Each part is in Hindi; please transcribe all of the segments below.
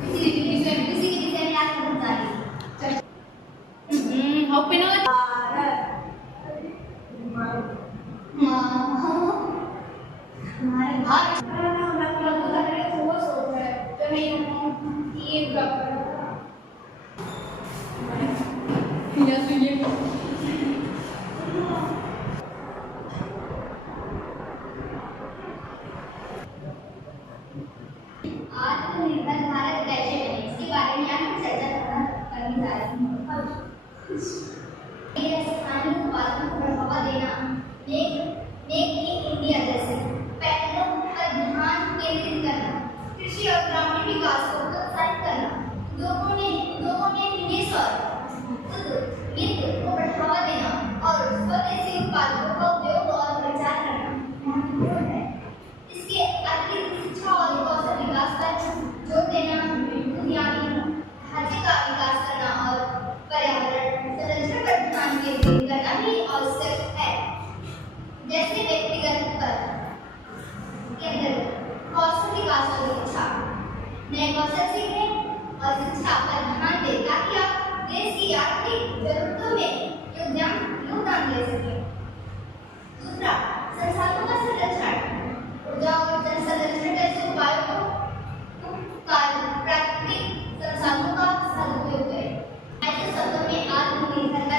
किसी के विषय में याद करना चाहिए। हाउ पे ना हमारे भारत आत्मनिर्भर भारत कैसे बने इसके बारे में आज हम चर्चा करने जा रहे हैं। स्थानीय उत्पादन को बढ़ावा देना, मेक इन इंडिया जैसे पहलों पर ध्यान केंद्रित करना, कृषि और ग्रामीण विकास को प्रोत्साहित करना, लोगों में निवेश और वित्त को बढ़ावा देना और स्वदेशी उत्पादों का उपयोग और प्रचार करना महत्वपूर्ण है। इसके अतिरिक्त शिक्षा और कौशल विकास पर जोर देना, बुनियादी ढांचे का विकास करना और पर्यावरण संरक्षण पर ध्यान केंद्रित करना भी आवश्यक है। जैसे व्यक्तिगत स्तर के अंदर कौशल विकास और शिक्षा, नए कौशल सीखें और शिक्षा पर ध्यान दें ताकि आप देश की आर्थिक जरूरतों में योगदान दे सकें। दूसरा, संसाधनों का संरक्षण, ऊर्जा और जल संरक्षण जैसे उपायों को प्राकृतिक संसाधनों का सदुपयोग करें। ऐसे शब्दों में आत्मनिर्भरता।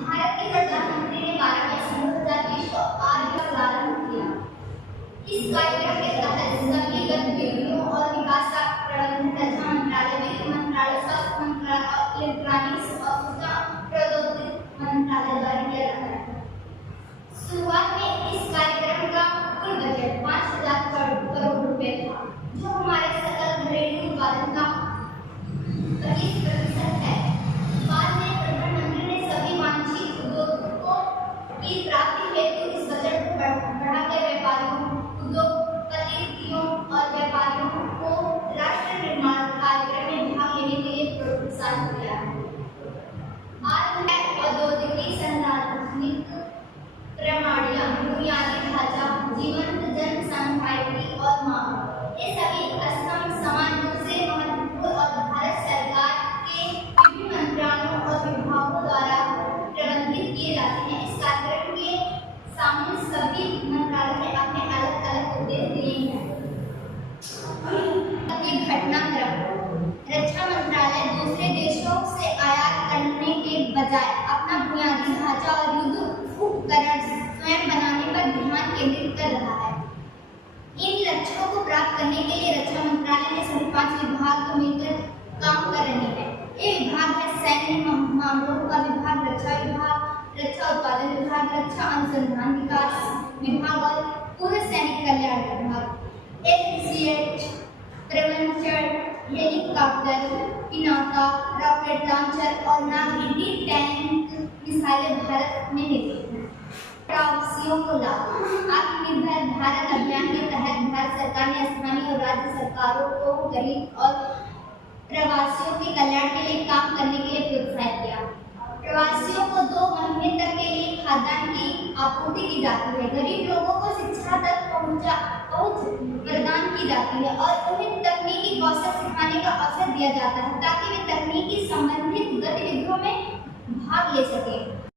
भारत के प्रधानमंत्री ने 12 मई 2020 को आज का प्रारंभ किया। इस कार्यक्रम के तहत सभी गतिविधियों और विकास का प्रबंधन रक्षा मंत्रालय, वित्त मंत्रालय, स्वास्थ्य मंत्रालय और इलेक्ट्रॉनिक्स और सूचना प्रौद्योगिकी मंत्रालय द्वारा किया जाता है। शुरुआत में इस कार्यक्रम का कुल बजट 5,000 करोड़ रुपए था, जो हमारे सकल घरेलू उत्पादन का 25% है। बाद में प्रधानमंत्री ने सभी वांछित उद्योगों की प्राप्ति हेतु इस बजट को बढ़ाकर व्यापारियों, उद्योगपतियों और व्यापारियों को राष्ट्र निर्माण कार्यक्रम में भाग लेने के लिए प्रोत्साहित किया है। आज मैं औद्योगिकी संसाधनिक प्रणालियां, बुनियादी ढांचा, जीवंत जनसांख्यिकी और मांग, ये सभी स्तंभ समान रूप से महत्वपूर्ण और भारत सरकार के विभिन्न मंत्रालयों और विभागों द्वारा प्रबंधित किए जाते हैं। इस कार्यक्रम के सामने सभी मंत्रालयों ने अपने अलग अलग उद्देश्य दिए हैं। घटनाक्रम, रक्षा मंत्रालय दूसरे देशों से आयात करने के बजाय अपना बुनियादी ढांचा और युद्ध उपकरण स्वयं बनाने पर ध्यान केंद्रित कर रहा है। इन लक्ष्यों को प्राप्त करने के लिए रक्षा मंत्रालय ने सभी 5 विभाग मिलकर काम कर रहे हैं। ये विभाग है सैन्य मामलों का विभाग, रक्षा विभाग, रक्षा उत्पादन विभाग, रक्षा अनुसंधान विकास विभाग और पूर्व सैनिक कल्याण विभाग। SCH, प्रेमचर, हेलीकॉप्टर, पिनाका, रॉकेट लॉन्चर और नागरिक टैंक मिसाइलें भारत में निर्मित हैं। प्रवासियों को लाभ, आत्मनिर्भर भारत अभियान के तहत भारत सरकार ने स्थानीय और राज्य सरकारों को गरीब और प्रवासियों के कल्याण के लिए काम करने के लिए प्रोत्साहित किया। प्रवासियों को 2 महीने तक के लिए खाद्यान्न की आपूर्ति की जाती है। गरीब लोगों को शिक्षा तक पहुंच प्रदान की जाती है और उन्हें तकनीकी कौशल सिखाने का अवसर दिया जाता है ताकि वे तकनीकी संबंधित गतिविधियों में भाग ले सकें।